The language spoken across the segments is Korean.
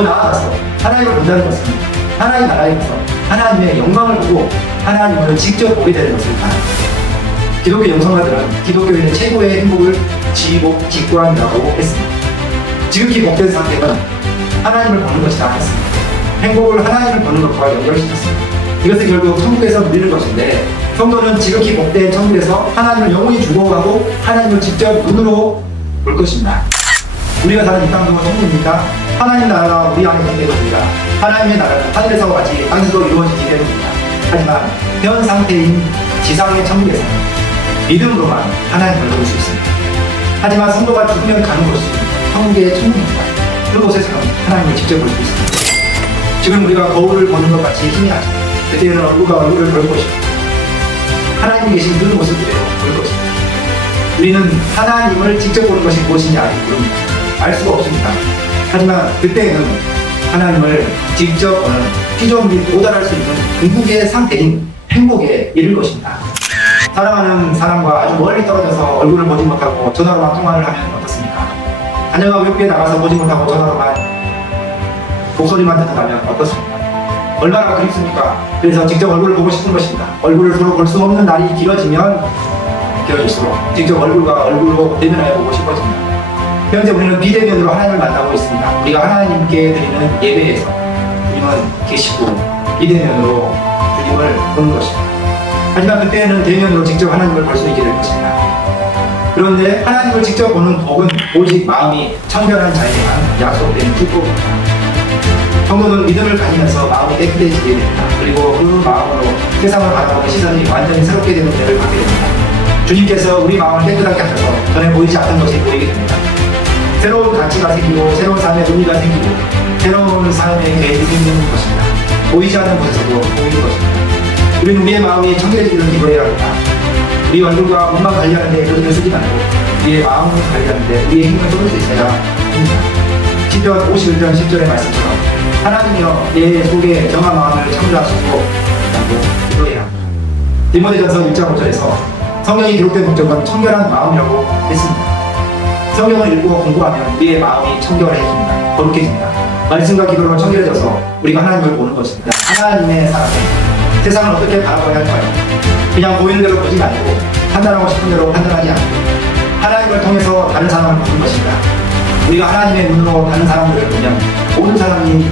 더 나아가서 하나님을 본다는 것은 하나님 나라에서 하나님의 영광을 보고 하나님을 직접 보게 되는 것을 말합니다. 기독교 영성가들은 기독교인의 최고의 행복을 기구한다고 했습니다. 지극히 복된 상태는 하나님을 보는 것이다 했습니다. 행복을 하나님을 보는 것과 연결시켰습니다. 이것은 결국 천국에서 누리는 것인데, 성도는 지극히 복된 천국에서 하나님을 영원히 주목하고 하나님을 직접 눈으로 볼 것입니다. 우리가 사는 이 땅도 천국입니까? 하나님 나라가 우리 안에 있기 때문입니다. 하나님의 나라는 하늘에서 같이 땅에서도 이루어지기 때문입니다. 하지만 현 상태인 지상의 천국에서는 믿음으로만 하나님을 볼 수 있습니다. 하지만 성도가 죽으면 가는 곳이 천국의 천국입니다. 그곳에서는 하나님을 직접 볼 수 있습니다. 지금 우리가 거울을 보는 것 같이 힘이 나죠. 그때는 얼굴과 얼굴을 볼 것이고 하나님이 계신 그 모습대로 볼 것입니다. 우리는 하나님을 직접 보는 것이 무엇인지 알 수가 없습니다. 하지만 그때는 하나님을 직접 보는 피조물 및 도달할 수 있는 궁극의 상태인 행복에 이를 것입니다. 사랑하는 사람과 아주 멀리 떨어져서 얼굴을 보지 못하고 전화로만 통화를 하면 어떻습니까? 자녀가 외국에 나가서 보지 못하고 전화로만 목소리만 듣는다면 어떻습니까? 얼마나 그립습니까? 그래서 직접 얼굴을 보고 싶은 것입니다. 얼굴을 서로 볼 수 없는 날이 길어질수록 직접 얼굴과 얼굴로 대면하여 보고 싶어집니다. 현재 우리는 비대면으로 하나님을 만나고 있습니다. 우리가 하나님께 드리는 예배에서 주님은 계시고 비대면으로 주님을 보는 것입니다. 하지만 그때는 대면으로 직접 하나님을 볼 수 있게 될 것입니다. 그런데 하나님을 직접 보는 복은 오직 마음이 청결한 자에게만 약속된 축복입니다. 성도는 믿음을 가지면서 마음이 깨끗해지게 됩니다. 그리고 그 마음으로 세상을 바라보는 시선이 완전히 새롭게 되는 때를 갖게 됩니다. 주님께서 우리 마음을 깨끗하게 하셔서 전에 보이지 않던 것이 보이게 됩니다. 새로운 가치가 생기고 새로운 삶의 의미가 생기고 새로운 삶의 계획이 생기는 것입니다. 보이지 않는 곳에서도 보이는 것입니다. 우리는 우리의 마음이 청결해지기를 기도해야 합니다. 우리 얼굴과 몸만 관리하는데 그것을 쓰지 말고 우리의 마음을 관리하는데 우리의 힘을 쏟을 수 있어야 합니다. 시편 51편 10절의 말씀처럼 하나님이여 내 속에 정한 마음을 창조하소서 라고 기도해야 합니다. 디모데전서 1장 5절에서 성경이 기록된 목적은 청결한 마음이라고 했습니다. 성경을 읽고 공부하면 우리의 마음이 청결해집니다. 거룩해집니다. 말씀과 기도로 청결해져서 우리가 하나님을 보는 것입니다. 하나님의 사람은 세상을 어떻게 바라봐야 할까요? 그냥 보이는 대로 보지 말고 판단하고 싶은 대로 판단하지 않고 하나님을 통해서 다른 사람을 보는 것입니다. 우리가 하나님의 눈으로 다른 사람들을 보면 모든 사람이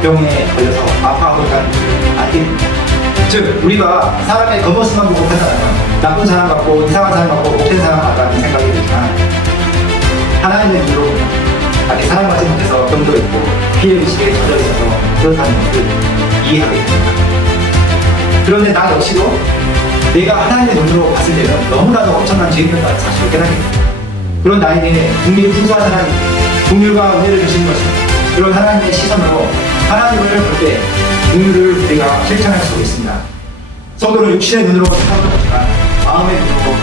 병에 걸려서 아파하고 있다는 것을 알게 됩니다. 즉 우리가 사람의 겉모습만 보고 판단하면 나쁜 사람 같고 이상한 사람 같고 못된 사람 같다는 생각이 들지만 하나님의 눈으로 보면 아직 사랑받지 못해서 병도 있고 피해의식에 젖어 있어서 그렇다는 것을 이해하게 됩니다. 그런데 나 역시도 내가 하나님의 눈으로 봤을 때는 너무나도 엄청난 죄인이었다는 사실을 깨닫게 됩니다. 그런 나에게 국민이 풍성한 하나님, 긍휼과 은혜를 주시는 것입니다. 그런 하나님의 시선으로 하나님을 볼 때 긍휼을 우리가 실천할 수 있습니다. 성도는 육신의 눈으로 생각을 보지만 마음의 눈으로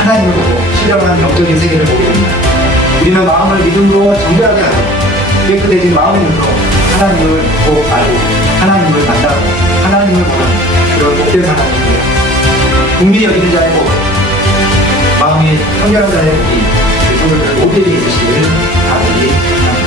하나님을 보고 신령한 영적인 세계를 보게 됩니다. 우리는 마음을 믿음으로 정결하게 하고 깨끗해진 마음의 눈으로 하나님을 보고 알고 하나님을 만나고 하나님을 보는 그런 복된 사람입니다. 국민이 여기는 자의 복, 마음이 청결한 자의 복이 성도들 모두에게 있으시기를 바라기 바랍니다.